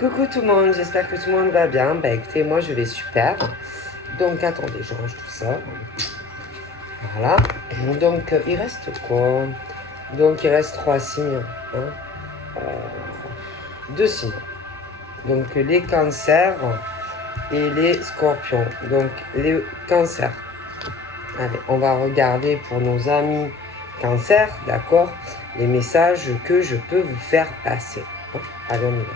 Coucou tout le monde, j'espère que tout le monde va bien. Bah écoutez, moi je vais super. Donc attendez, je range tout ça. Voilà. Donc il reste quoi? Donc il reste 3 signes. Hein. Deux signes. Donc les cancers et les scorpions. Donc les cancers. Allez, on va regarder pour nos amis cancers, d'accord, les messages que je peux vous faire passer. Allez, on y va.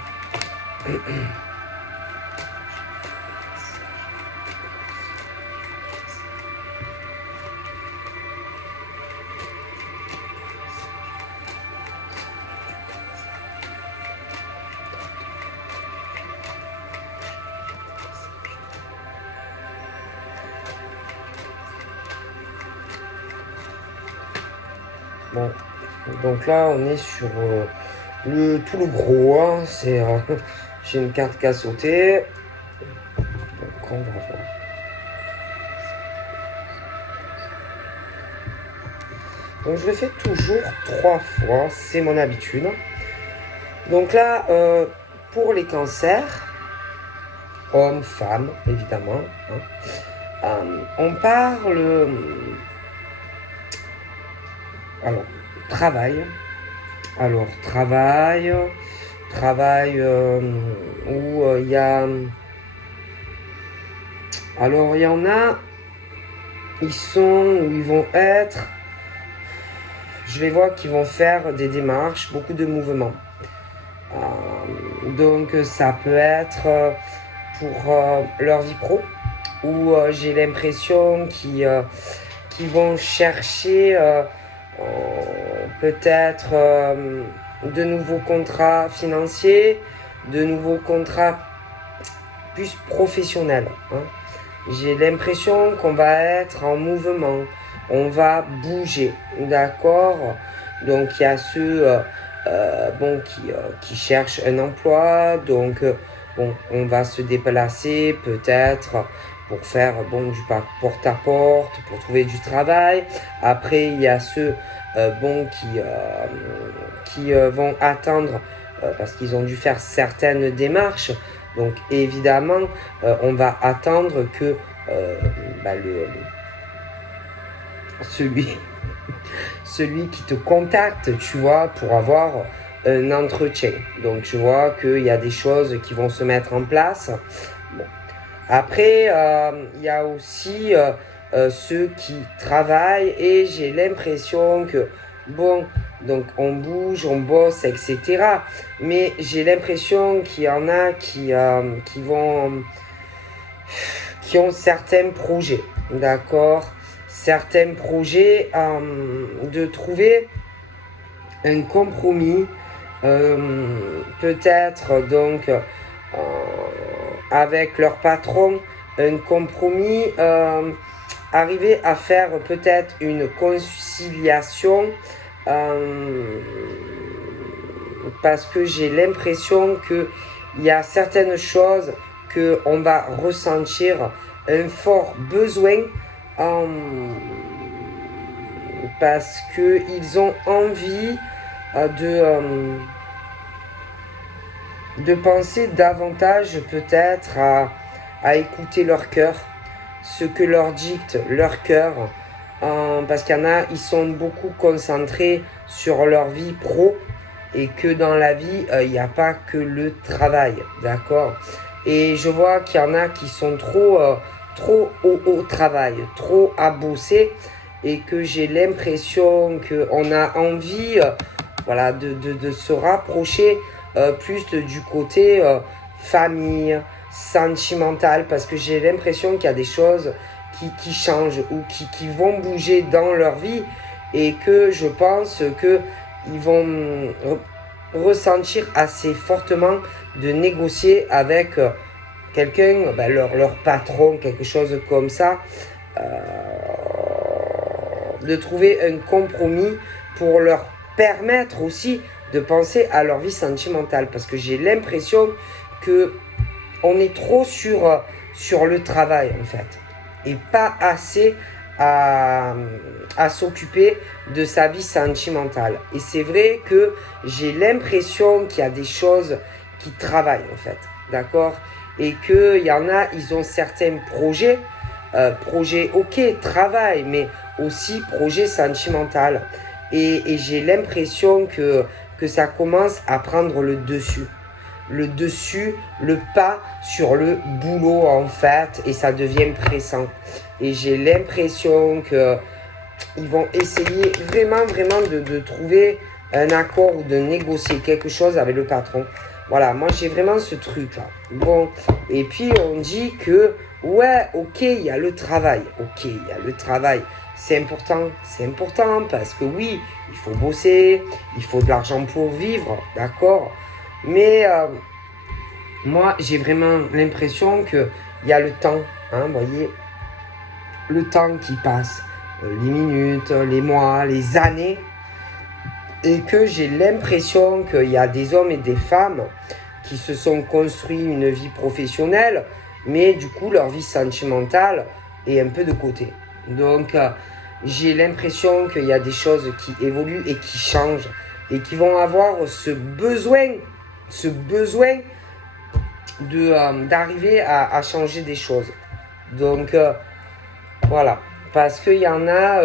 Bon, donc là on est sur tout le gros, hein. C'est j'ai une carte qui a sauté. Donc on va voir. Donc je le fais toujours 3 fois, c'est mon habitude. Donc là, pour les cancers, hommes, femmes, évidemment, hein, on parle alors travail. Alors travail où il y a... Alors il y en a, ils sont où ils vont être... Je les vois qui vont faire des démarches, beaucoup de mouvements. Donc ça peut être pour leur vie pro, où j'ai l'impression qu'ils vont chercher peut-être de nouveaux contrats financiers, de nouveaux contrats plus professionnels. Hein. J'ai l'impression qu'on va être en mouvement, on va bouger, d'accord? Donc il y a ceux qui cherchent un emploi, donc on va se déplacer peut-être pour faire du porte-à-porte, pour trouver du travail. Après il y a ceux qui vont attendre parce qu'ils ont dû faire certaines démarches. Donc évidemment, on va attendre que celui qui te contacte, tu vois, pour avoir un entretien. Donc tu vois qu'il y a des choses qui vont se mettre en place. Bon. Après, il y a aussi ceux qui travaillent et j'ai l'impression que, donc on bouge, on bosse, etc. Mais j'ai l'impression qu'il y en a qui ont certains projets, d'accord? Certains projets de trouver un compromis, peut-être donc avec leur patron, un compromis, arriver à faire peut-être une conciliation, parce que j'ai l'impression qu'il y a certaines choses qu'on va ressentir un fort besoin, parce qu'ils ont envie de penser davantage peut-être à écouter leur cœur, ce que leur dicte leur cœur, parce qu'il y en a, ils sont beaucoup concentrés sur leur vie pro et que dans la vie, il n'y a pas que le travail, d'accord? Et je vois qu'il y en a qui sont trop au travail, trop à bosser et que j'ai l'impression qu'on a envie de se rapprocher plus du côté famille, sentimental, parce que j'ai l'impression qu'il y a des choses qui changent ou qui vont bouger dans leur vie et que je pense qu'ils vont ressentir assez fortement de négocier avec quelqu'un, leur patron, quelque chose comme ça, de trouver un compromis pour leur permettre aussi de penser à leur vie sentimentale, parce que j'ai l'impression que on est trop sur le travail en fait et pas assez à s'occuper de sa vie sentimentale. Et c'est vrai que j'ai l'impression qu'il y a des choses qui travaillent en fait, d'accord? Et qu'il y en a, ils ont certains projets, ok, travail, mais aussi projet sentimental. Et j'ai l'impression que ça commence à prendre le dessus. Le pas sur le boulot en fait, et ça devient pressant. Et j'ai l'impression que ils vont essayer vraiment de trouver un accord ou de négocier quelque chose avec le patron. Voilà, moi j'ai vraiment ce truc là. Bon, et puis on dit que ouais, ok, il y a le travail. Ok, il y a le travail. C'est important parce que oui, il faut bosser, il faut de l'argent pour vivre, d'accord. Mais moi j'ai vraiment l'impression qu'il y a le temps, hein, vous voyez, le temps qui passe, les minutes, les mois, les années, et que j'ai l'impression qu'il y a des hommes et des femmes qui se sont construits une vie professionnelle, mais du coup leur vie sentimentale est un peu de côté. Donc j'ai l'impression qu'il y a des choses qui évoluent et qui changent, et qui vont avoir ce besoin d'arriver à changer des choses. Donc voilà, parce qu'il y en a,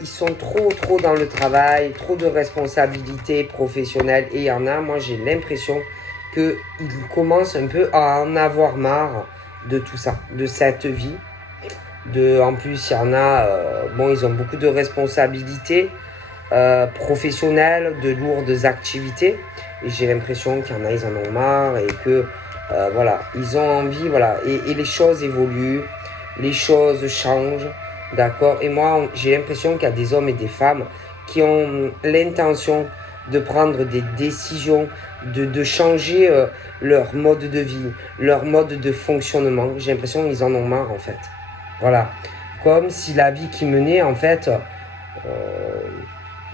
ils sont trop dans le travail, trop de responsabilités professionnelles, et il y en a, moi j'ai l'impression qu'ils commencent un peu à en avoir marre de tout ça, de cette vie. En plus, il y en a, ils ont beaucoup de responsabilités professionnelles, de lourdes activités, et j'ai l'impression qu'il y en a, ils en ont marre, et que, ils ont envie, et les choses évoluent, les choses changent, d'accord. Et moi, j'ai l'impression qu'il y a des hommes et des femmes qui ont l'intention de prendre des décisions, de changer leur mode de vie, leur mode de fonctionnement. J'ai l'impression qu'ils en ont marre, en fait. Voilà. Comme si la vie qu'ils menaient, en fait,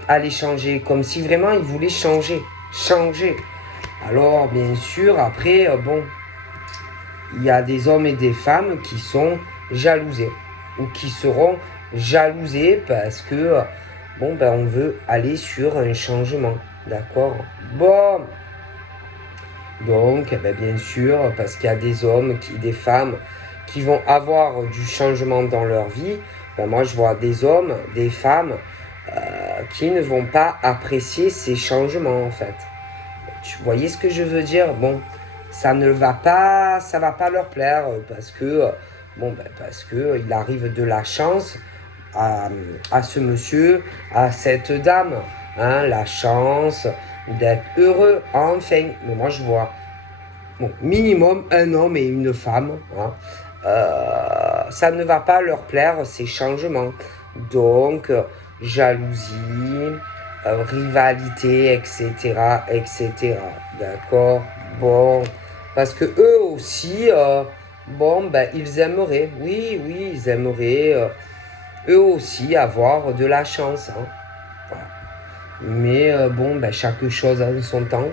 allait changer. Comme si vraiment ils voulaient changer. Alors, bien sûr, après, il y a des hommes et des femmes qui sont jalousés, ou qui seront jalousés parce que on veut aller sur un changement, d'accord. Bon, donc bien sûr, parce qu'il y a des hommes, des femmes qui vont avoir du changement dans leur vie, moi je vois des hommes, des femmes qui ne vont pas apprécier ces changements en fait. Tu voyez ce que je veux dire? Bon, ça va pas leur plaire parce que il arrive de la chance à ce monsieur, à cette dame, hein, la chance d'être heureux enfin. Mais moi je vois minimum un homme et une femme, hein, ça ne va pas leur plaire ces changements. Donc jalousie, rivalité, etc. D'accord. Bon, parce que eux aussi, ils aimeraient, oui, ils aimeraient eux aussi avoir de la chance. Hein. Voilà. Mais chaque chose a son temps,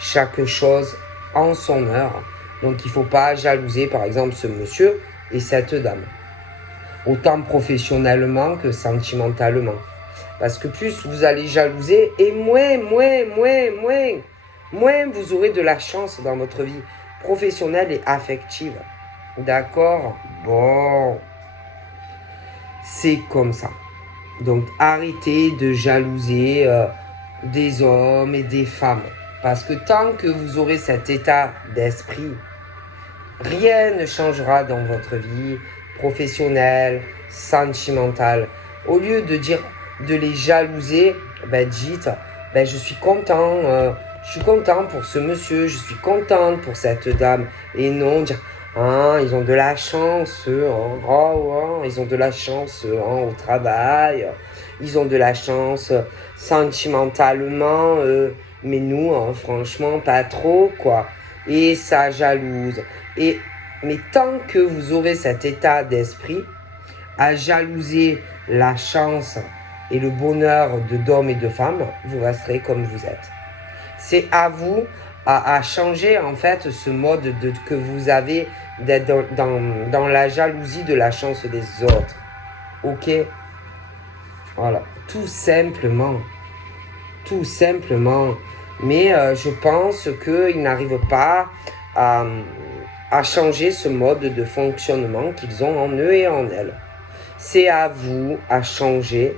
chaque chose en son heure. Donc il ne faut pas jalouser par exemple ce monsieur et cette dame. Autant professionnellement que sentimentalement. Parce que plus vous allez jalouser, et moins vous aurez de la chance dans votre vie professionnelle et affective. D'accord? Bon. C'est comme ça. Donc arrêtez de jalouser des hommes et des femmes. Parce que tant que vous aurez cet état d'esprit, rien ne changera dans votre vie professionnelle, sentimentale. Au lieu de dire de les jalouser, dites je suis content pour ce monsieur, je suis contente pour cette dame. Et non dire ils ont de la chance, ils ont de la chance au travail, ils ont de la chance sentimentalement, mais nous, franchement, pas trop, quoi. Et ça jalouse. Mais tant que vous aurez cet état d'esprit à jalouser la chance et le bonheur d'hommes et de femmes, vous resterez comme vous êtes. C'est à vous à changer en fait ce mode que vous avez d'être dans la jalousie de la chance des autres. Ok? Voilà. Tout simplement. Mais je pense qu'ils n'arrivent pas à, à changer ce mode de fonctionnement qu'ils ont en eux et en elles. C'est à vous à changer.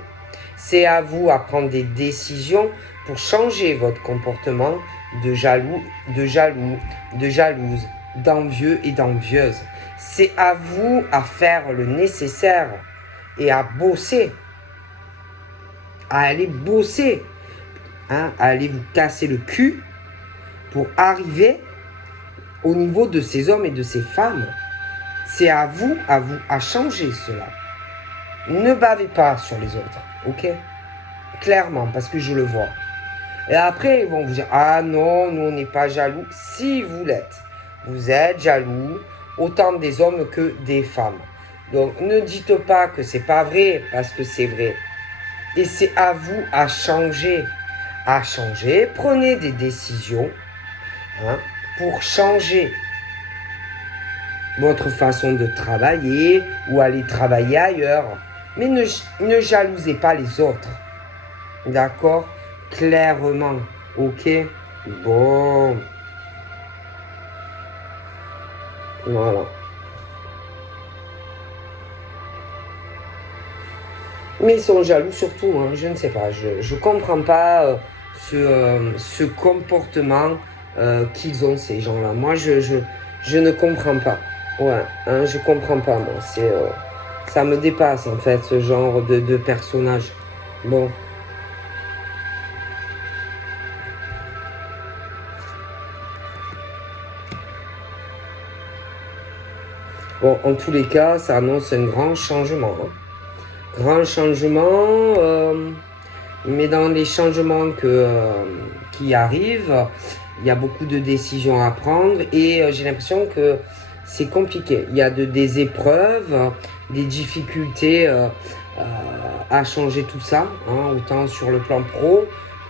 C'est à vous à prendre des décisions pour changer votre comportement de jaloux, de jalouse, d'envieux et d'envieuse. C'est à vous à faire le nécessaire et à bosser, à aller bosser, à aller vous casser le cul pour arriver au niveau de ces hommes et de ces femmes. C'est à vous à changer cela. Ne bavez pas sur les autres, ok? Clairement, parce que je le vois. Et après, ils vont vous dire, ah non, nous on n'est pas jaloux. Si vous l'êtes, vous êtes jaloux, autant des hommes que des femmes. Donc ne dites pas que c'est pas vrai, parce que c'est vrai. Et c'est à vous à changer. À changer, prenez des décisions pour changer votre façon de travailler ou aller travailler ailleurs. Mais ne jalousez pas les autres. D'accord? Clairement. Ok? Bon. Voilà. Mais ils sont jaloux surtout, hein, je ne sais pas. Je comprends pas ce comportement qu'ils ont, ces gens-là. Moi, je ne comprends pas. Ouais, hein, je comprends pas, moi. Ça me dépasse, en fait, ce genre de personnage. Bon. Bon, en tous les cas, ça annonce un grand changement. Hein. Grand changement, mais dans les changements qui arrivent, il y a beaucoup de décisions à prendre et j'ai l'impression que c'est compliqué. Il y a des épreuves, des difficultés à changer tout ça, hein, autant sur le plan pro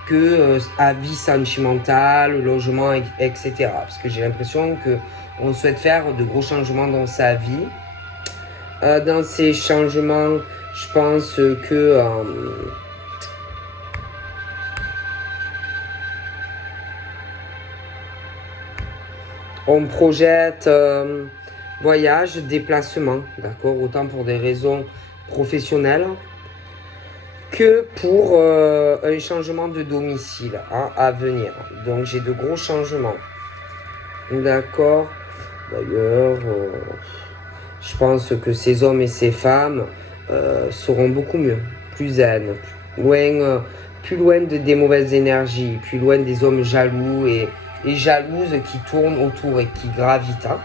que à vie sentimentale, logement, etc. Parce que j'ai l'impression qu'on souhaite faire de gros changements dans sa vie. Dans ces changements, je pense que on projette voyage, déplacement, d'accord, autant pour des raisons professionnelles que pour un changement de domicile à venir. Donc j'ai de gros changements, d'accord. D'ailleurs, je pense que ces hommes et ces femmes seront beaucoup mieux, plus zen, plus loin des mauvaises énergies, plus loin des hommes jaloux et jalouses qui tournent autour et qui gravitent. Hein.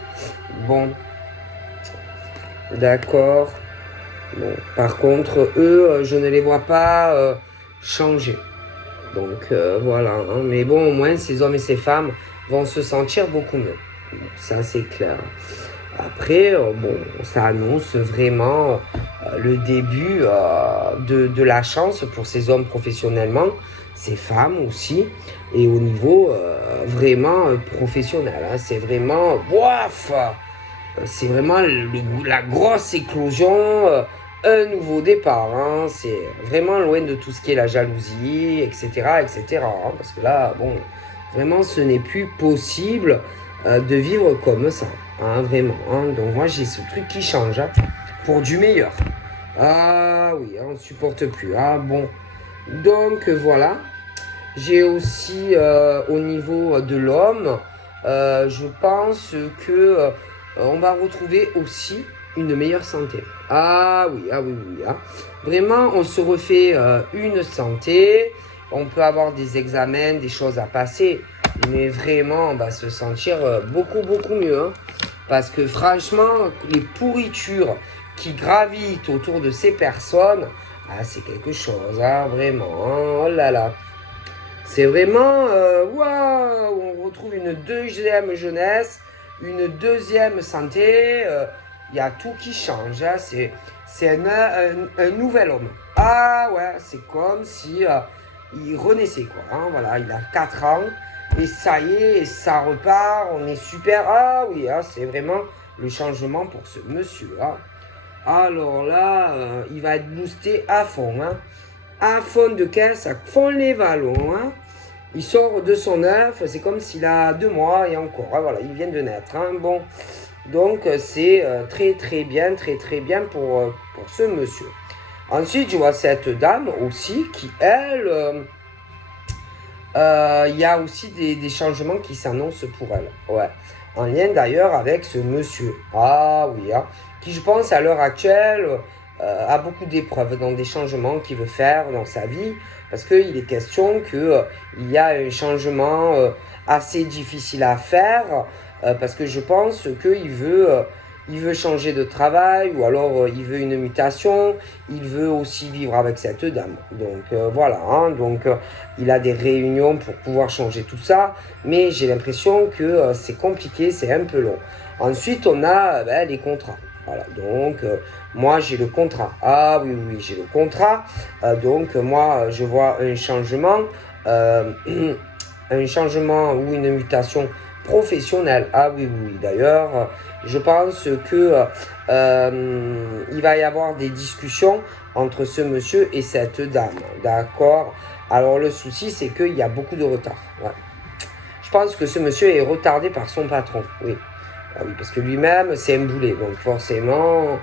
Bon, d'accord. Bon, par contre, eux, je ne les vois pas changer. Donc voilà. Hein. Mais bon, au moins, ces hommes et ces femmes vont se sentir beaucoup mieux. Ça, c'est clair. Après, bon, ça annonce vraiment le début de la chance pour ces hommes professionnellement, ces femmes aussi, et au niveau vraiment professionnel. Hein, c'est vraiment, waf, c'est vraiment la grosse éclosion, un nouveau départ. Hein, c'est vraiment loin de tout ce qui est la jalousie, etc., etc. Hein, parce que là, bon, vraiment, ce n'est plus possible de vivre comme ça. Hein, vraiment. Hein. Donc moi j'ai ce truc qui change hein, pour du meilleur. Ah oui, on ne supporte plus. Ah bon. Donc voilà. J'ai aussi au niveau de l'homme, je pense que on va retrouver aussi une meilleure santé. Ah oui, ah oui, oui. Hein. Vraiment, on se refait une santé. On peut avoir des examens, des choses à passer. Mais vraiment, on va se sentir beaucoup, beaucoup mieux. Hein. Parce que franchement, les pourritures qui gravitent autour de ces personnes, ah, c'est quelque chose, hein, vraiment. Hein, oh là là. C'est vraiment, waouh, on retrouve une deuxième jeunesse, une deuxième santé. Il y a tout qui change. Hein, c'est un nouvel homme. Ah ouais, c'est comme si il renaissait, quoi. Hein, voilà, il a 4 ans. Et ça y est, ça repart, on est super. Ah oui, hein, c'est vraiment le changement pour ce monsieur. Hein. Alors là, il va être boosté à fond. Hein. À fond de caisse, à fond les ballons. Hein. Il sort de son œuf, c'est comme s'il a 2 mois et encore. Ah, voilà, il vient de naître. Hein. Bon, donc c'est très très bien pour ce monsieur. Ensuite, je vois cette dame aussi qui, elle, il y a aussi des changements qui s'annoncent pour elle. Ouais. En lien d'ailleurs avec ce monsieur. Ah oui, hein, qui je pense à l'heure actuelle a beaucoup d'épreuves dans des changements qu'il veut faire dans sa vie. Parce qu'il est question qu'il y a un changement assez difficile à faire. Parce que je pense il veut changer de travail ou alors il veut une mutation. Il veut aussi vivre avec cette dame. Donc voilà. Hein, donc il a des réunions pour pouvoir changer tout ça. Mais j'ai l'impression que c'est compliqué, c'est un peu long. Ensuite, on a les contrats. Voilà, donc moi j'ai le contrat. Ah oui, oui, j'ai le contrat. Donc moi je vois un changement, un changement ou une mutation professionnelle. Ah oui, oui, oui. D'ailleurs, je pense que il va y avoir des discussions entre ce monsieur et cette dame. D'accord. Alors le souci c'est qu'il y a beaucoup de retard. Ouais. Je pense que ce monsieur est retardé par son patron. Oui. Ah oui, parce que lui-même, c'est un boulet. Donc forcément,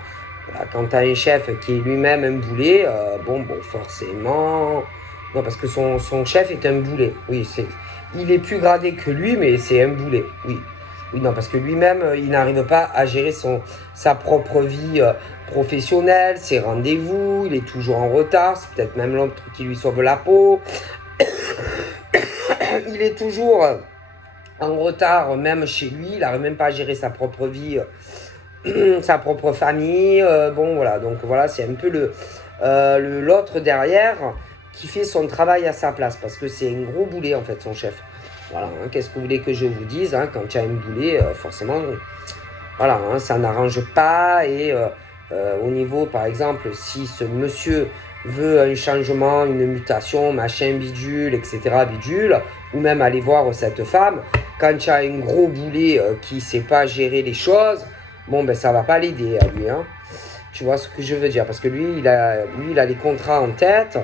voilà, quand tu as un chef qui est lui-même un boulet, bon, forcément... Non, parce que son chef est un boulet. Oui, il est plus gradé que lui, mais c'est un boulet. Oui. Oui, non, parce que lui-même, il n'arrive pas à gérer sa propre vie professionnelle, ses rendez-vous, il est toujours en retard, c'est peut-être même l'autre qui lui sauve la peau. Il est toujours en retard, même chez lui, il n'arrive même pas à gérer sa propre vie, sa propre famille. Bon, voilà, donc voilà, c'est un peu l'autre derrière qui fait son travail à sa place, parce que c'est un gros boulet, en fait, son chef. Voilà, hein, qu'est-ce que vous voulez que je vous dise, hein, quand il y a un boulet, forcément, voilà, hein, ça n'arrange pas, et au niveau, par exemple, si ce monsieur veut un changement, une mutation, machin, bidule, etc., bidule, ou même aller voir cette femme, quand il y a un gros boulet qui ne sait pas gérer les choses, bon, ben ça va pas l'aider à lui, hein. Tu vois ce que je veux dire, parce que lui, il a les contrats en tête,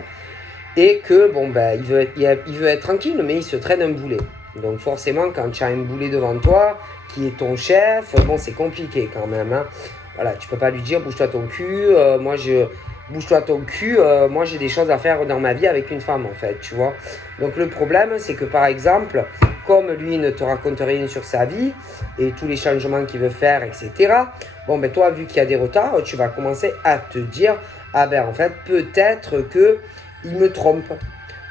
et que, bon, ben, il veut être tranquille, mais il se traîne un boulet. Donc forcément, quand tu as un boulet devant toi, qui est ton chef, bon, c'est compliqué quand même, hein. Voilà, tu peux pas lui dire, bouge-toi ton cul, bouge-toi ton cul, moi j'ai des choses à faire dans ma vie avec une femme, en fait, tu vois. Donc le problème, c'est que par exemple, comme lui ne te raconte rien sur sa vie, et tous les changements qu'il veut faire, etc., bon, ben toi, vu qu'il y a des retards, tu vas commencer à te dire, ah ben en fait, peut-être que il me trompe,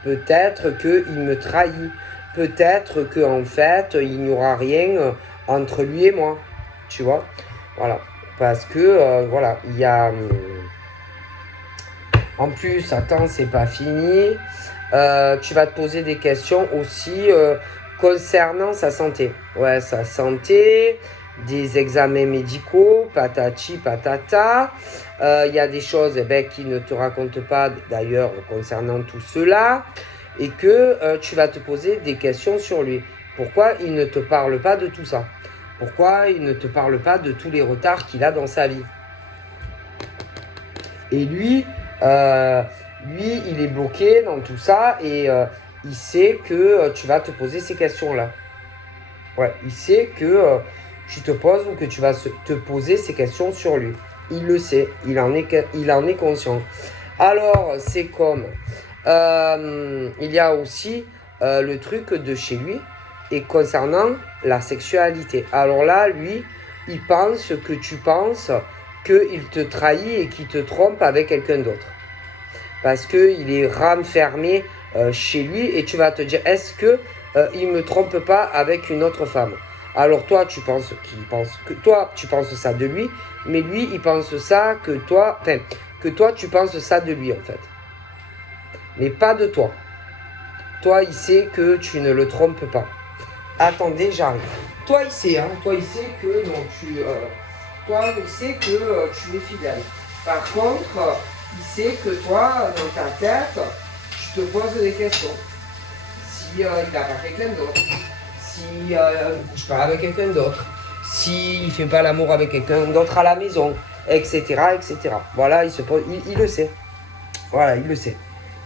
peut-être qu'il me trahit, peut-être qu'en fait, il n'y aura rien entre lui et moi, tu vois. Voilà, parce que, voilà, il y a... En plus, attends, c'est pas fini. Tu vas te poser des questions aussi concernant sa santé. Ouais, sa santé, des examens médicaux, patati patata. Il y a des choses qui ne te racontent pas d'ailleurs concernant tout cela. Et que tu vas te poser des questions sur lui. Pourquoi il ne te parle pas de tout ça? Pourquoi il ne te parle pas de tous les retards qu'il a dans sa vie? Et lui, il est bloqué dans tout ça et il sait que tu vas te poser ces questions-là. Ouais, il sait que tu te poses ou que tu vas te poser ces questions sur lui. Il le sait, il en est conscient. Alors, c'est comme... il y a aussi le truc de chez lui et concernant la sexualité. Alors là, lui, il pense que tu penses qu'il te trahit et qu'il te trompe avec quelqu'un d'autre. Parce qu'il est renfermé chez lui et tu vas te dire, est-ce que il me trompe pas avec une autre femme? Alors toi, tu penses tu penses ça de lui, mais lui, il pense ça que toi, tu penses ça de lui en fait. Mais pas de toi. Toi, il sait que tu ne le trompes pas. Attendez, j'arrive. Toi, il sait, hein. Toi, il sait que non, toi, il sait que tu es fidèle. Par contre, il sait que toi, dans ta tête, tu te poses des questions. Si il n'a pas quelqu'un d'autre, si il ne couche pas avec quelqu'un d'autre, s'il ne fait pas l'amour avec quelqu'un d'autre à la maison, etc., etc. Voilà, il le sait. Voilà, il le sait.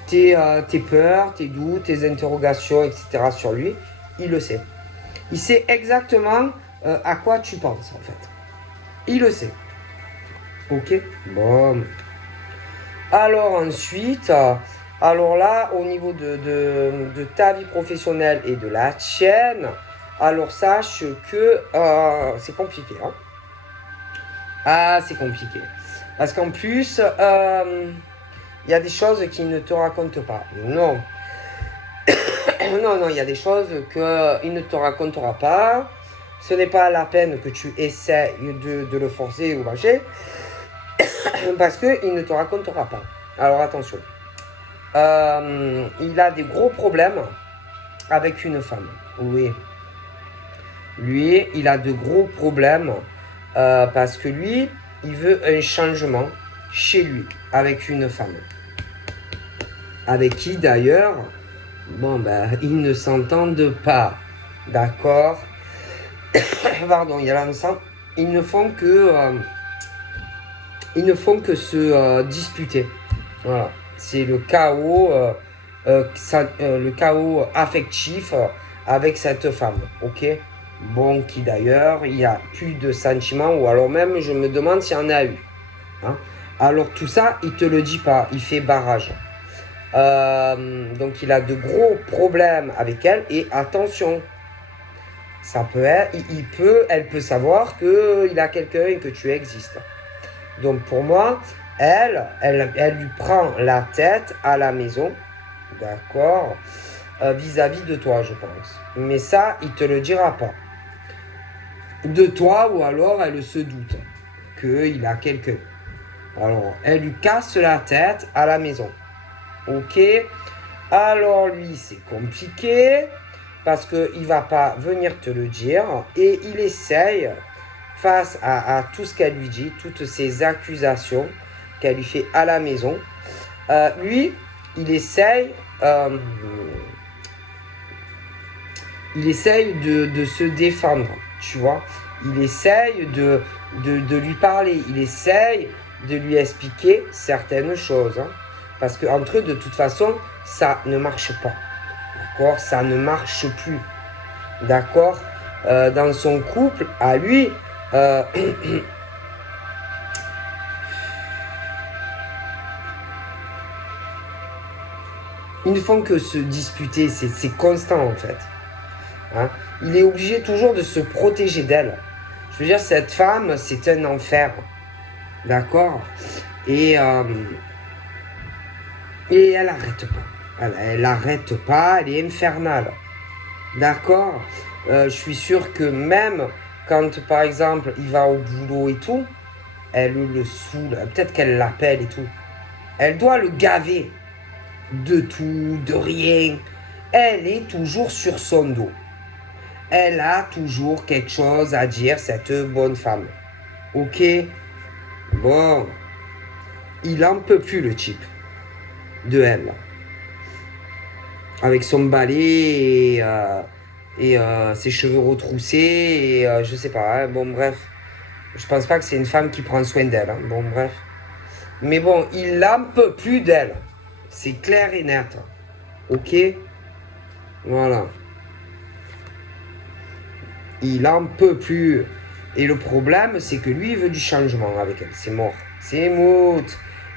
tes peurs, tes doutes, tes interrogations, etc. sur lui, il le sait. Il sait exactement à quoi tu penses, en fait. Il le sait. Ok? Bon. Alors ensuite, alors là, au niveau de ta vie professionnelle et de la tienne, alors sache que c'est compliqué. Hein? Ah, c'est compliqué. Parce qu'en plus, il y a des choses qu'il ne te raconte pas. Non. Non, il y a des choses qu'il ne te racontera pas. Ce n'est pas la peine que tu essaies de le forcer ou machin. Parce qu'il ne te racontera pas. Alors attention. Il a des gros problèmes avec une femme. Oui. Lui, il a de gros problèmes parce que lui, il veut un changement chez lui avec une femme. Avec qui d'ailleurs, bon ben, ils ne s'entendent pas. D'accord. Pardon, il y a l'ensemble. Ils ne font que se disputer. Voilà. C'est le chaos, le chaos affectif avec cette femme. Ok. Bon, qui d'ailleurs, il n'y a plus de sentiments, ou alors même, je me demande s'il y en a eu. Hein. Alors tout ça, il ne te le dit pas, il fait barrage. Donc il a de gros problèmes avec elle, et attention, ça peut être, elle peut savoir qu'il a quelqu'un et que tu existes. Donc pour moi, elle lui prend la tête à la maison, d'accord, vis-à-vis de toi, je pense. Mais ça, il ne te le dira pas. De toi, ou alors elle se doute qu'il a quelqu'un. Alors, elle lui casse la tête à la maison. Ok. Alors lui, c'est compliqué parce qu'il ne va pas venir te le dire et il essaye, face à tout ce qu'elle lui dit, toutes ces accusations qu'elle lui fait à la maison, lui, il essaye de se défendre, tu vois. Il essaye de lui parler, il essaye de lui expliquer certaines choses. Hein, parce qu'entre eux, de toute façon, ça ne marche pas. D'accord? Ça ne marche plus. D'accord? Dans son couple, à lui, ils ne font que se disputer, c'est constant en fait. Hein? Il est obligé toujours de se protéger d'elle. Je veux dire, cette femme, c'est un enfer. D'accord? Et elle n'arrête pas. Elle n'arrête pas, elle est infernale. D'accord? Je suis sûr que même quand, par exemple, il va au boulot et tout, elle le saoule. Peut-être qu'elle l'appelle et tout. Elle doit le gaver de tout, de rien. Elle est toujours sur son dos. Elle a toujours quelque chose à dire, cette bonne femme. Ok? Bon. Il en peut plus, le type. De elle. Avec son balai et ses cheveux retroussés et je sais pas. Hein, bon, bref. Je pense pas que c'est une femme qui prend soin d'elle. Hein, bon, bref. Mais bon, il en peut plus d'elle. C'est clair et net. Ok? Voilà. Il en peut plus. Et le problème, c'est que lui, il veut du changement avec elle. C'est mort. C'est mout.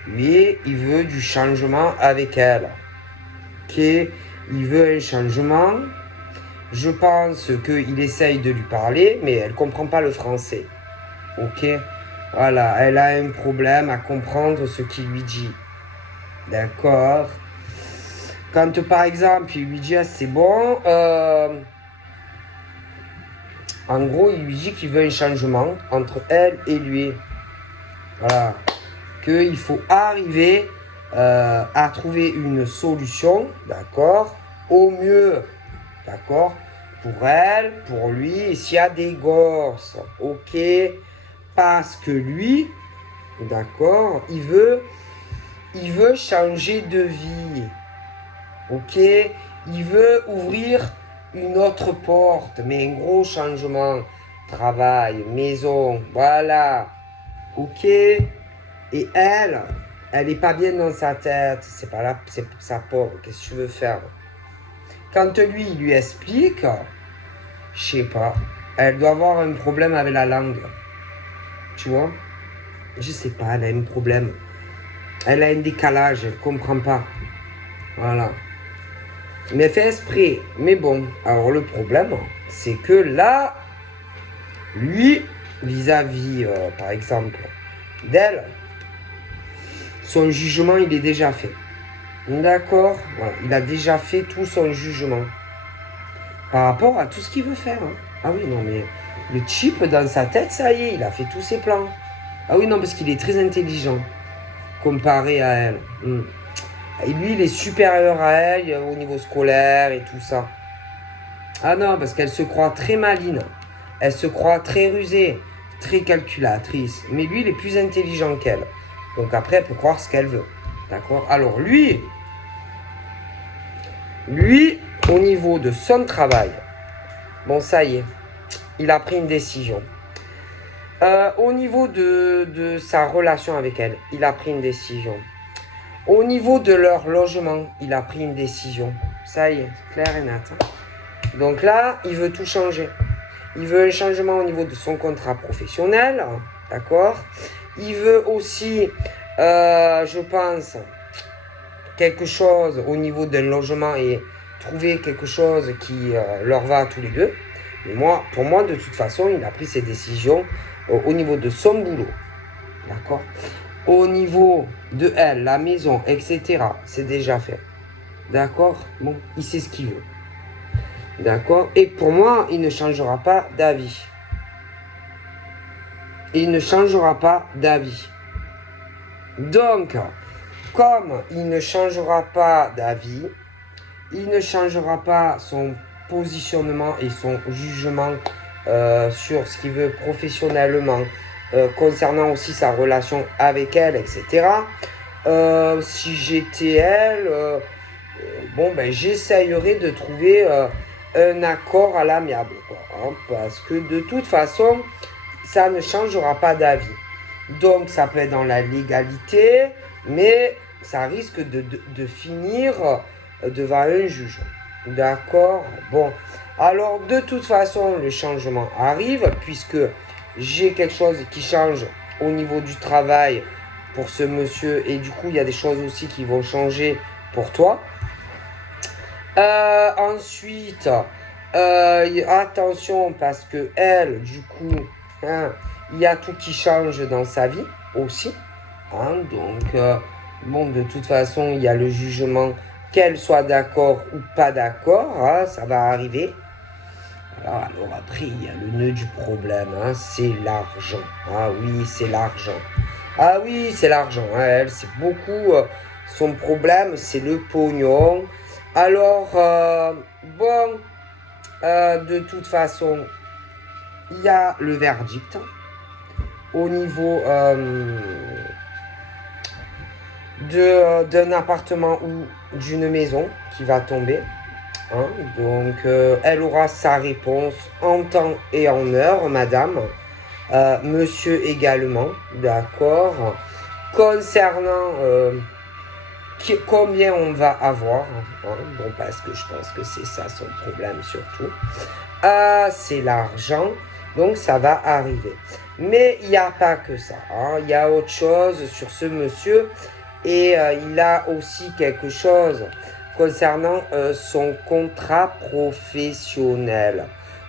Lui, il veut du changement avec elle. Ok? Il veut un changement. Je pense qu'il essaye de lui parler, mais elle ne comprend pas le français. Ok? Voilà, elle a un problème à comprendre ce qu'il lui dit. D'accord? Quand par exemple, il lui dit ah, c'est bon, en gros, il lui dit qu'il veut un changement entre elle et lui. Voilà. Qu'il faut arriver à trouver une solution, d'accord? Au mieux, d'accord? Pour elle, pour lui, et s'il y a des gosses, ok? Parce que lui, d'accord, il veut changer de vie, ok? Il veut ouvrir une autre porte, mais un gros changement. Travail, maison, voilà. Ok? Et elle, Elle est pas bien dans sa tête. C'est pas là, c'est sa pauvre. Qu'est-ce que tu veux faire? Quand lui, il lui explique, je sais pas, elle doit avoir un problème avec la langue. Tu vois? Je sais pas, elle a un problème. Elle a un décalage, elle comprend pas. Voilà. Mais elle fait esprit. Mais bon, alors le problème, c'est que là, lui, vis-à-vis, par exemple, d'elle, son jugement, il est déjà fait. D'accord? Voilà. Il a déjà fait tout son jugement. Par rapport à tout ce qu'il veut faire. Hein. Ah oui, non, mais le type, dans sa tête, ça y est, il a fait tous ses plans. Ah oui, non, parce qu'il est très intelligent, comparé à elle. Et lui, il est supérieur à elle au niveau scolaire et tout ça. Ah non, parce qu'elle se croit très maline. Elle se croit très rusée, très calculatrice. Mais lui, il est plus intelligent qu'elle. Donc après, elle peut croire ce qu'elle veut. D'accord? Alors lui, au niveau de son travail, bon, ça y est, il a pris une décision. Au niveau de sa relation avec elle, il a pris une décision. Au niveau de leur logement, il a pris une décision. Ça y est, clair et net. Hein. Donc là, il veut tout changer. Il veut un changement au niveau de son contrat professionnel, d'accord? Il veut aussi, je pense, quelque chose au niveau d'un logement et trouver quelque chose qui leur va à tous les deux. Mais moi, pour moi, de toute façon, il a pris ses décisions au niveau de son boulot, d'accord? Au niveau de elle, la maison, etc., c'est déjà fait, d'accord? Bon, il sait ce qu'il veut. D'accord? Et pour moi, il ne changera pas d'avis. Il ne changera pas d'avis. Donc, comme il ne changera pas d'avis, il ne changera pas son positionnement et son jugement sur ce qu'il veut professionnellement, concernant aussi sa relation avec elle, etc. Si j'étais elle, bon, ben, j'essayerais de trouver un accord à l'amiable, hein, parce que de toute façon, ça ne changera pas d'avis. Donc, ça peut être dans la légalité, mais ça risque de finir devant un juge. D'accord? Bon, alors de toute façon, le changement arrive, puisque j'ai quelque chose qui change au niveau du travail pour ce monsieur, et du coup, il y a des choses aussi qui vont changer pour toi. Ensuite, attention, parce que elle, du coup, hein, il y a tout qui change dans sa vie aussi. Hein, donc, bon, de toute façon, il y a le jugement, qu'elle soit d'accord ou pas d'accord, hein, ça va arriver. Alors après, il y a le nœud du problème, hein, c'est l'argent. Ah oui, c'est l'argent. Ah oui, c'est l'argent. Hein, elle, c'est beaucoup. Son problème, c'est le pognon. Alors, bon, de toute façon, il y a le verdict au niveau d'un appartement ou d'une maison qui va tomber. Hein. Donc, elle aura sa réponse en temps et en heure, madame. Monsieur également, d'accord. Concernant combien on va avoir, hein, bon, parce que je pense que c'est ça son problème surtout. C'est l'argent, donc ça va arriver. Mais il n'y a pas que ça, hein. Il y a autre chose sur ce monsieur, et il a aussi quelque chose concernant son contrat professionnel.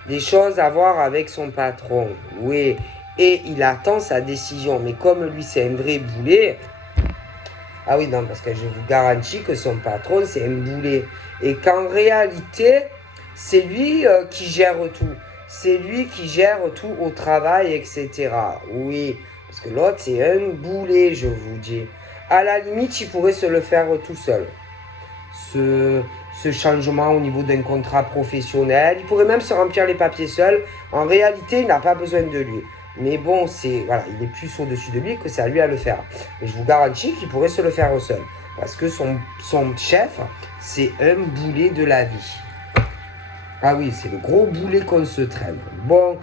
Des choses à voir avec son patron, oui. Et il attend sa décision, mais comme lui c'est un vrai boulet. Ah oui, non, parce que je vous garantis que son patron, c'est un boulet. Et qu'en réalité, c'est lui qui gère tout. C'est lui qui gère tout au travail, etc. Oui, parce que l'autre, c'est un boulet, je vous dis. À la limite, il pourrait se le faire tout seul. Ce changement au niveau d'un contrat professionnel. Il pourrait même se remplir les papiers seul. En réalité, il n'a pas besoin de lui. Mais bon, voilà, il est plus au-dessus de lui que c'est à lui à le faire. Et je vous garantis qu'il pourrait se le faire seul. Parce que son chef, c'est un boulet de la vie. Ah oui, c'est le gros boulet qu'on se traîne. Bon,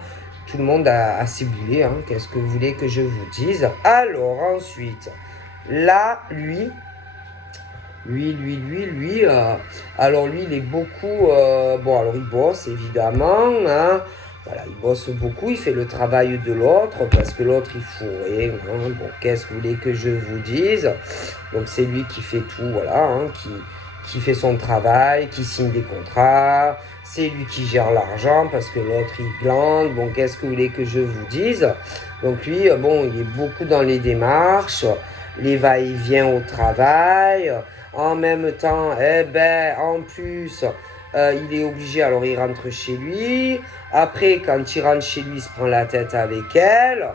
tout le monde a ses boulets. Hein. Qu'est-ce que vous voulez que je vous dise? Alors, ensuite, Là, alors lui, il est beaucoup... bon, alors il bosse, évidemment, hein. Voilà, il bosse beaucoup, il fait le travail de l'autre, parce que l'autre, il fout rien, hein. Bon, qu'est-ce que vous voulez que je vous dise? Donc, c'est lui qui fait tout, voilà, hein, qui fait son travail, qui signe des contrats. C'est lui qui gère l'argent, parce que l'autre, il glande. Bon, qu'est-ce que vous voulez que je vous dise? Donc, lui, bon, il est beaucoup dans les démarches, les va-et-vient au travail. En même temps, eh ben, en plus, il est obligé, alors il rentre chez lui. Après, quand il rentre chez lui, il se prend la tête avec elle.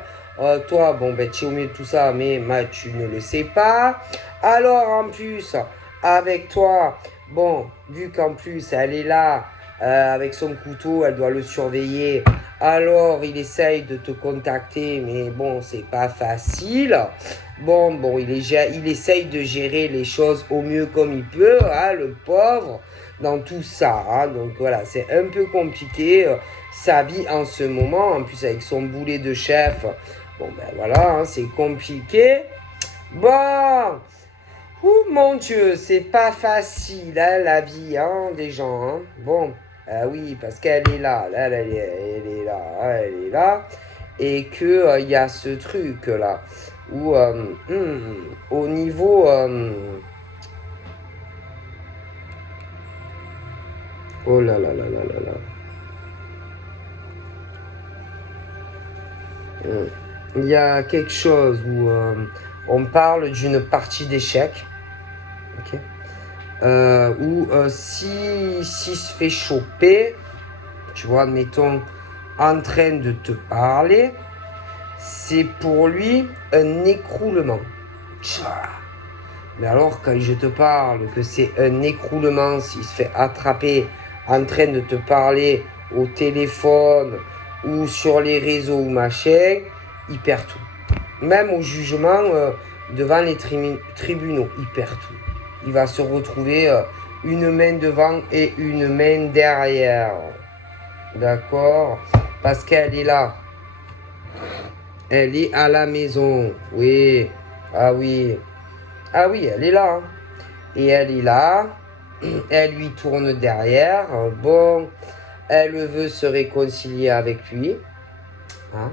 Toi, bon, ben, tu es au milieu de tout ça, mais tu ne le sais pas. Alors, en plus, avec toi, bon, vu qu'en plus, elle est là, avec son couteau, elle doit le surveiller. Alors, il essaye de te contacter, mais bon, c'est pas facile. Bon, il essaye de gérer les choses au mieux comme il peut, hein, le pauvre, dans tout ça. Hein. Donc voilà, c'est un peu compliqué, sa vie en ce moment. En plus, avec son boulet de chef, bon ben voilà, hein, c'est compliqué. Bon, oh mon Dieu, c'est pas facile, hein, la vie hein, des gens. Hein. Bon, oui, parce qu'elle est là, elle est là, elle est là. Et que il y a ce truc là où au niveau oh là là là là là là. Il y a quelque chose où on parle d'une partie d'échec, ok, où si se fait choper, tu vois, admettons, en train de te parler, c'est pour lui un écroulement. Mais alors, quand je te parle que c'est un écroulement, s'il se fait attraper en train de te parler au téléphone ou sur les réseaux ou machin, il perd tout. Même au jugement devant les tribunaux, il perd tout. Il va se retrouver une main devant et une main derrière. D'accord? Parce qu'elle est là. Elle est à la maison. Oui. Ah oui. Ah oui, elle est là. Hein. Et elle est là. Elle lui tourne derrière. Bon, elle veut se réconcilier avec lui. Hein.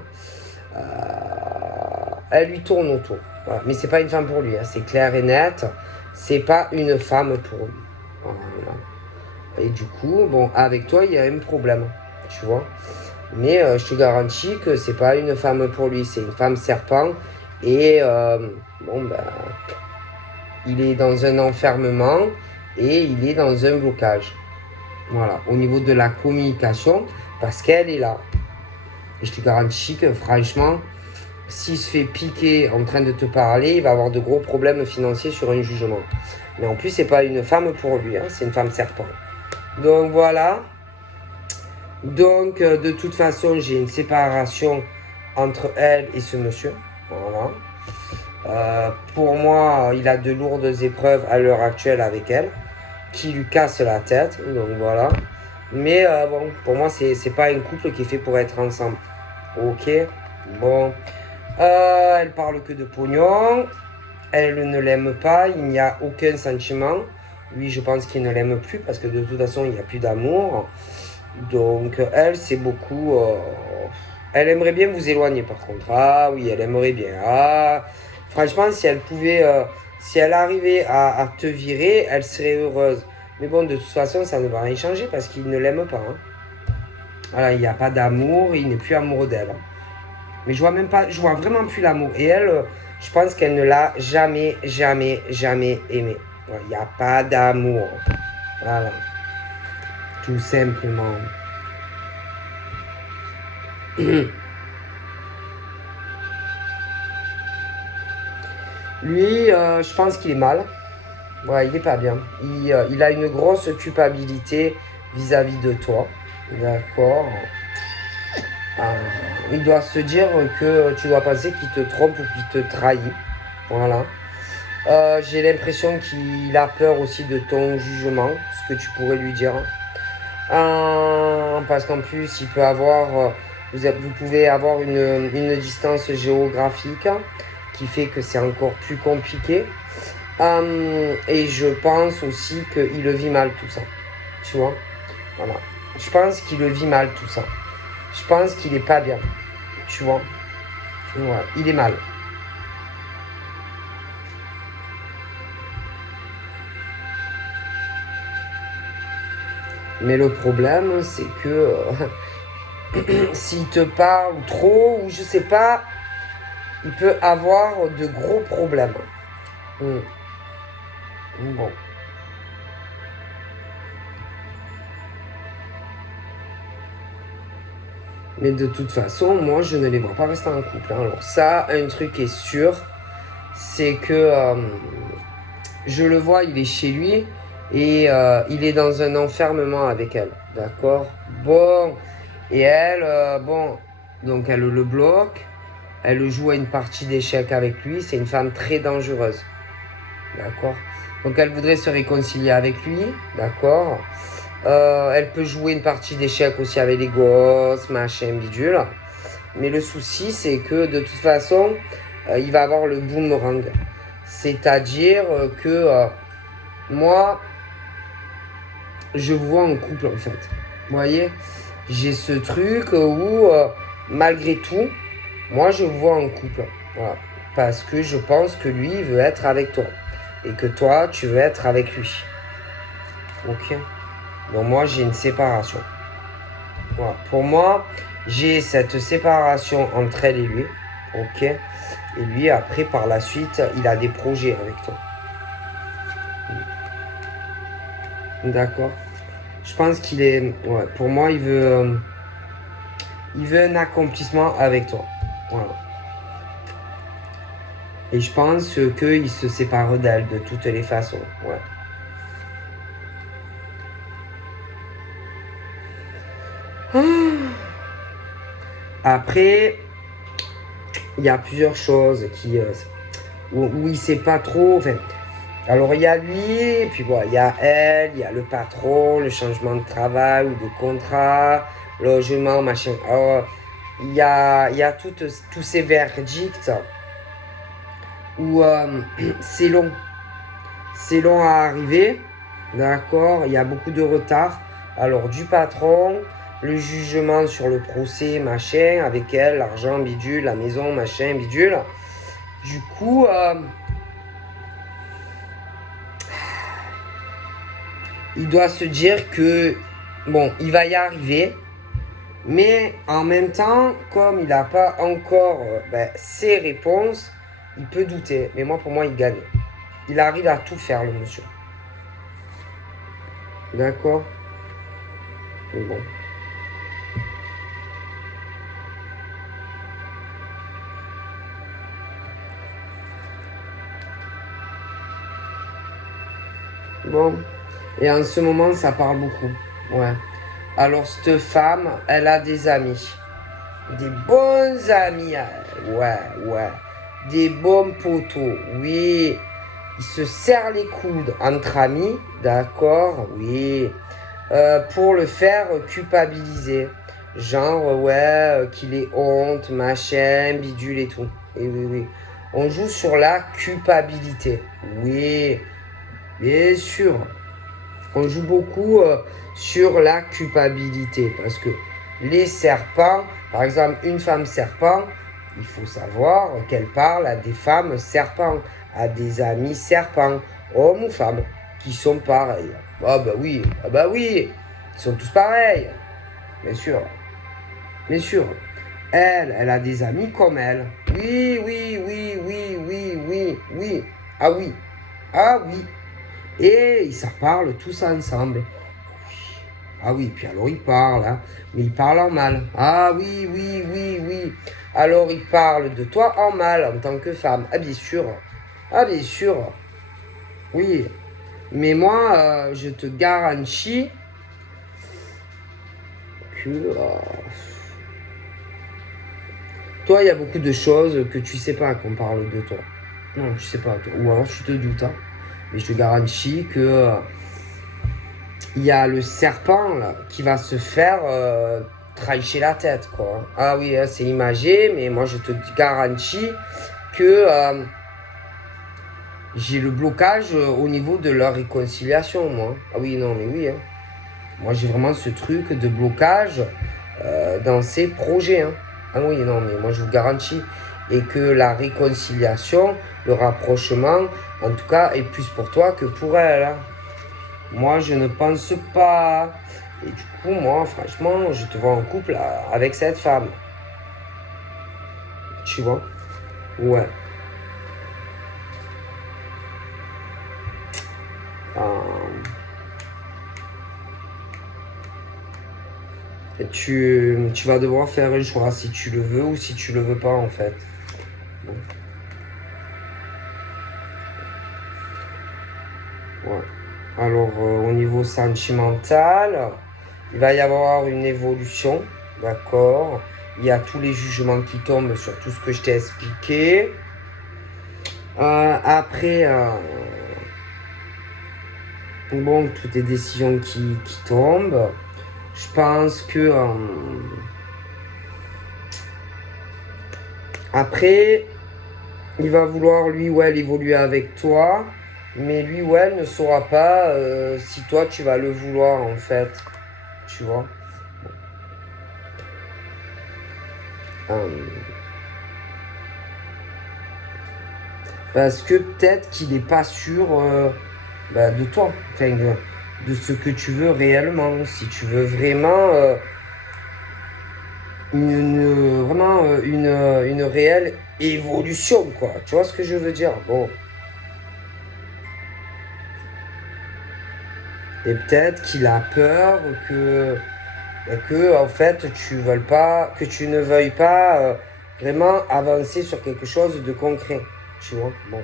Elle lui tourne autour. Voilà. Mais c'est pas une femme pour lui. Hein. C'est clair et net. C'est pas une femme pour lui. Voilà. Et du coup, bon, avec toi, il y a un problème. Tu vois. Mais je te garantis que c'est pas une femme pour lui. C'est une femme serpent. Et bon, ben... il est dans un enfermement et il est dans un blocage. Voilà, au niveau de la communication, parce qu'elle est là. Et je te garantis que franchement, s'il se fait piquer en train de te parler, il va avoir de gros problèmes financiers sur un jugement. Mais en plus, c'est pas une femme pour lui, hein, c'est une femme serpent. Donc voilà. Donc de toute façon, j'ai une séparation entre elle et ce monsieur. Voilà. Pour moi, il a de lourdes épreuves à l'heure actuelle avec elle, qui lui cassent la tête, donc voilà. Mais bon, pour moi, c'est pas un couple qui est fait pour être ensemble. Ok, bon. Elle parle que de pognon, elle ne l'aime pas, il n'y a aucun sentiment. Lui, je pense qu'il ne l'aime plus parce que de toute façon, il n'y a plus d'amour. Donc, elle, c'est beaucoup... elle aimerait bien vous éloigner par contre. Ah oui, elle aimerait bien. Ah... Franchement, si elle pouvait, si elle arrivait à te virer, elle serait heureuse. Mais bon, de toute façon, ça ne va rien changer parce qu'il ne l'aime pas. Hein. Voilà, il n'y a pas d'amour, il n'est plus amoureux d'elle. Hein. Mais je vois même pas, je vois vraiment plus l'amour. Et elle, je pense qu'elle ne l'a jamais, jamais, jamais aimé. Il n'y a pas d'amour. Voilà. Tout simplement. Lui, je pense qu'il est mal. Ouais, il est pas bien. Il a une grosse culpabilité vis-à-vis de toi. D'accord. Il doit se dire que tu dois penser qu'il te trompe ou qu'il te trahit. Voilà. J'ai l'impression qu'il a peur aussi de ton jugement, ce que tu pourrais lui dire. Parce qu'en plus, il peut avoir, vous pouvez avoir une distance géographique qui fait que c'est encore plus compliqué. Et je pense aussi qu'il le vit mal tout ça. Tu vois? Voilà. Je pense qu'il le vit mal tout ça. Je pense qu'il est pas bien. Tu vois? Ouais, il est mal. Mais le problème, c'est que s'il te parle trop, ou je sais pas, il peut avoir de gros problèmes. Bon. Mais de toute façon, moi, je ne les vois pas rester en couple. Alors ça, un truc est sûr, c'est que je le vois, il est chez lui et il est dans un enfermement avec elle. D'accord? Bon. Et elle, bon, donc elle le bloque. Elle joue à une partie d'échecs avec lui. C'est une femme très dangereuse. D'accord? Donc elle voudrait se réconcilier avec lui. D'accord? Elle peut jouer une partie d'échecs aussi avec les gosses, machin, bidule. Mais le souci, c'est que de toute façon, il va avoir le boomerang. C'est-à-dire que moi, je vous vois en couple en fait. Vous voyez? J'ai ce truc où, malgré tout, moi je vous vois en couple. Voilà. Parce que je pense que lui, il veut être avec toi. Et que toi, tu veux être avec lui. Ok? Donc moi, j'ai une séparation. Voilà. Pour moi, j'ai cette séparation entre elle et lui. Ok? Et lui, après, par la suite, il a des projets avec toi. D'accord? Je pense qu'il est... Ouais, pour moi, il veut un accomplissement avec toi. Voilà. Et je pense qu'il se sépare d'elle de toutes les façons. Ouais. Après, il y a plusieurs choses où il sait pas trop. Enfin, alors il y a lui, puis bon, il y a elle, il y a le patron, le changement de travail ou de contrat, logement, machin. Alors, il y a tous ces verdicts où c'est long. C'est long à arriver, d'accord? Il y a beaucoup de retard. Alors du patron, le jugement sur le procès, machin, avec elle, l'argent, bidule, la maison, machin, bidule. Du coup, il doit se dire que, bon, il va y arriver, mais en même temps, comme il n'a pas encore ses réponses, il peut douter. Mais moi, pour moi, il gagne. Il arrive à tout faire, le monsieur. D'accord? Bon. Bon. Et en ce moment, ça parle beaucoup. Ouais. Alors, cette femme, elle a des amis. Des bons amis. Ouais, ouais. Des bons potos. Oui. Ils se serrent les coudes entre amis. D'accord? Oui. Pour le faire culpabiliser. Genre, ouais, qu'il ait honte, machin, bidule et tout. Et oui, oui. On joue sur la culpabilité. Oui. Bien sûr. On joue beaucoup sur la culpabilité parce que les serpents, par exemple une femme serpent, il faut savoir qu'elle parle à des femmes serpents, à des amis serpents, hommes ou femmes, qui sont pareils. Ah bah oui, ils sont tous pareils, bien sûr, bien sûr. Elle a des amis comme elle. Oui, oui, oui, oui, oui, oui, oui. Ah oui, ah oui. Et ça parle tous ensemble. Ah oui, puis alors il parle, hein, mais il parle en mal. Ah oui, oui, oui, oui. Alors il parle de toi en mal en tant que femme. Ah bien sûr. Ah bien sûr. Oui. Mais moi, je te garantis que... toi, il y a beaucoup de choses que tu sais pas qu'on parle de toi. Non, tu sais pas. Toi. Ou alors tu te doutes. Hein. Mais je te garantis que... il y a le serpent là, qui va se faire trancher la tête, quoi. Ah oui, c'est imagé, mais moi je te garantis que j'ai le blocage au niveau de leur réconciliation, moi. Ah oui, non, mais oui. Hein. Moi, j'ai vraiment ce truc de blocage dans ces projets. Hein. Ah oui, non, mais moi, je vous garantis. Et que la réconciliation, le rapprochement, en tout cas, est plus pour toi que pour elle. Hein. Moi, je ne pense pas. Et du coup, moi, franchement, je te vois en couple avec cette femme. Tu vois? Ouais. Tu vas devoir faire un choix si tu le veux ou si tu le veux pas en fait. Bon. Ouais. Alors au niveau sentimental, il va y avoir une évolution, d'accord. Il y a tous les jugements qui tombent sur tout ce que je t'ai expliqué. Après, bon, toutes les décisions qui tombent. Je pense que après, il va vouloir lui ou elle évoluer avec toi, mais lui ou elle ne saura pas si toi tu vas le vouloir en fait, tu vois. Parce que peut-être qu'il n'est pas sûr de toi, enfin, de ce que tu veux réellement. Si tu veux vraiment une réelle évolution, quoi. Tu vois ce que je veux dire? Bon. Et peut-être qu'il a peur que en fait que tu ne veuilles pas vraiment avancer sur quelque chose de concret. Tu vois? Bon.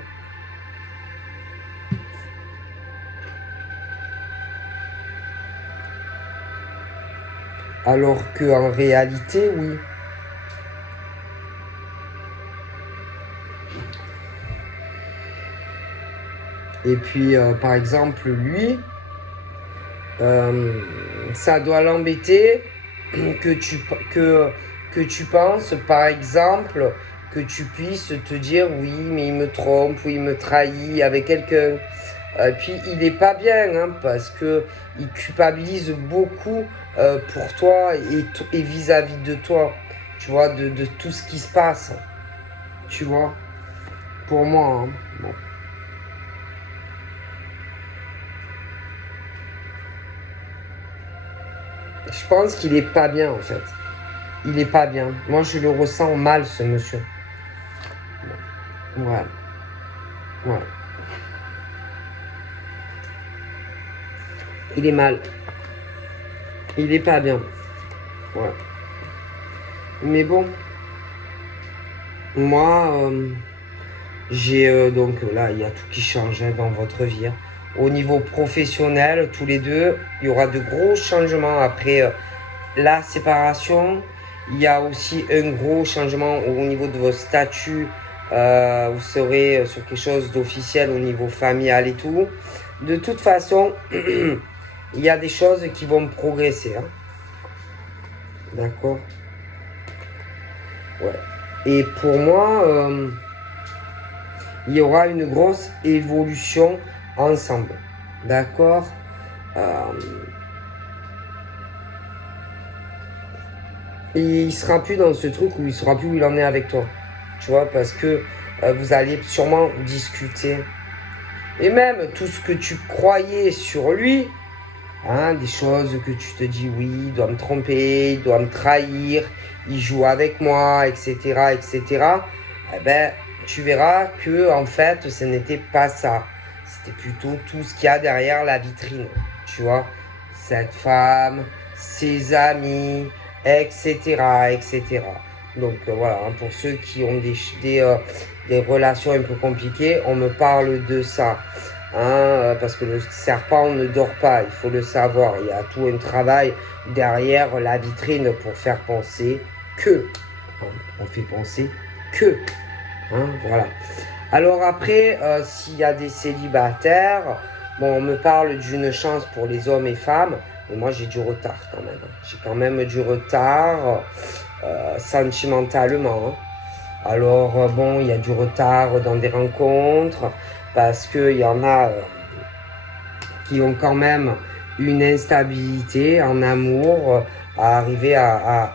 Alors qu'en réalité, oui. Et puis, par exemple, lui, ça doit l'embêter que que tu penses, par exemple, que tu puisses te dire oui, mais il me trompe ou il me trahit avec quelqu'un. Puis il n'est pas bien hein, parce que il culpabilise beaucoup pour toi et vis-à-vis de toi, tu vois, de tout ce qui se passe, tu vois, pour moi. Hein. Bon. Je pense qu'il est pas bien en fait. Il est pas bien. Moi je le ressens mal ce monsieur. Ouais. Ouais. Il est mal. Il est pas bien. Ouais. Mais bon. Moi, j'ai donc là, il y a tout qui change hein, dans votre vie. Hein. Au niveau professionnel, tous les deux, il y aura de gros changements après la séparation. Il y a aussi un gros changement au niveau de vos statuts. Vous serez sur quelque chose d'officiel au niveau familial et tout. De toute façon, il y a des choses qui vont progresser. Hein. D'accord? Ouais. Et pour moi, il y aura une grosse évolution ensemble. D'accord? Et il sera plus dans ce truc où il sera plus où il en est avec toi. Tu vois, parce que vous allez sûrement discuter. Et même tout ce que tu croyais sur lui, hein, des choses que tu te dis oui, il doit me tromper, il doit me trahir, il joue avec moi, etc., etc. Eh ben, tu verras que en fait, ce n'était pas ça. C'était plutôt tout ce qu'il y a derrière la vitrine. Tu vois, cette femme, ses amis, etc., etc. Donc voilà, hein, pour ceux qui ont des relations un peu compliquées, on me parle de ça. Hein, parce que le serpent ne dort pas, il faut le savoir. Il y a tout un travail derrière la vitrine pour faire penser que. Hein, on fait penser que. Hein, voilà. Alors après, s'il y a des célibataires, bon, on me parle d'une chance pour les hommes et femmes, mais moi j'ai du retard quand même. J'ai quand même du retard sentimentalement. Hein. Alors, bon, il y a du retard dans des rencontres parce qu'il y en a qui ont quand même une instabilité en amour, à arriver à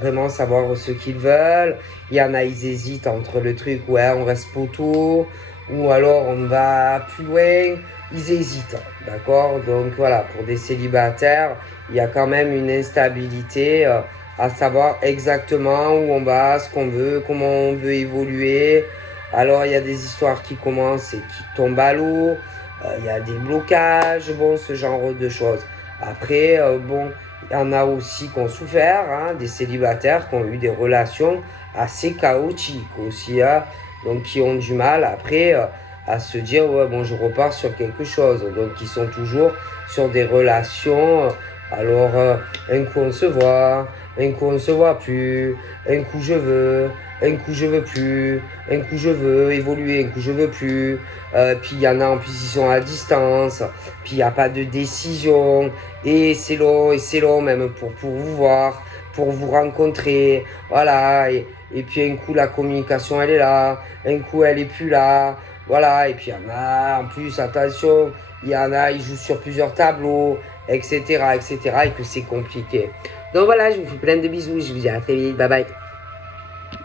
vraiment savoir ce qu'ils veulent. Il y en a, ils hésitent entre le truc, ouais, on reste poteau, ou alors on va plus loin. Ils hésitent, d'accord? Donc voilà, pour des célibataires, il y a quand même une instabilité, à savoir exactement où on va, ce qu'on veut, comment on veut évoluer. Alors il y a des histoires qui commencent et qui tombent à l'eau. Il y a des blocages, bon, ce genre de choses. Après, bon, il y en a aussi qui ont souffert, hein, des célibataires qui ont eu des relations assez chaotiques aussi, hein, donc qui ont du mal après, à se dire, ouais, bon, je repars sur quelque chose. Donc, ils sont toujours sur des relations. Alors, un coup on se voit, un coup on ne se voit plus, un coup je veux, un coup je veux plus, un coup je veux évoluer, un coup je veux plus. Puis il y en a en plus ils sont à distance, puis il n'y a pas de décision, et c'est long même pour vous voir, pour vous rencontrer, voilà, et puis un coup la communication elle est là, un coup elle est plus là, voilà, et puis il y en a en plus, attention, il y en a, ils jouent sur plusieurs tableaux, etc., etc., et que c'est compliqué. Donc voilà, je vous fais plein de bisous, je vous dis à très vite, bye bye.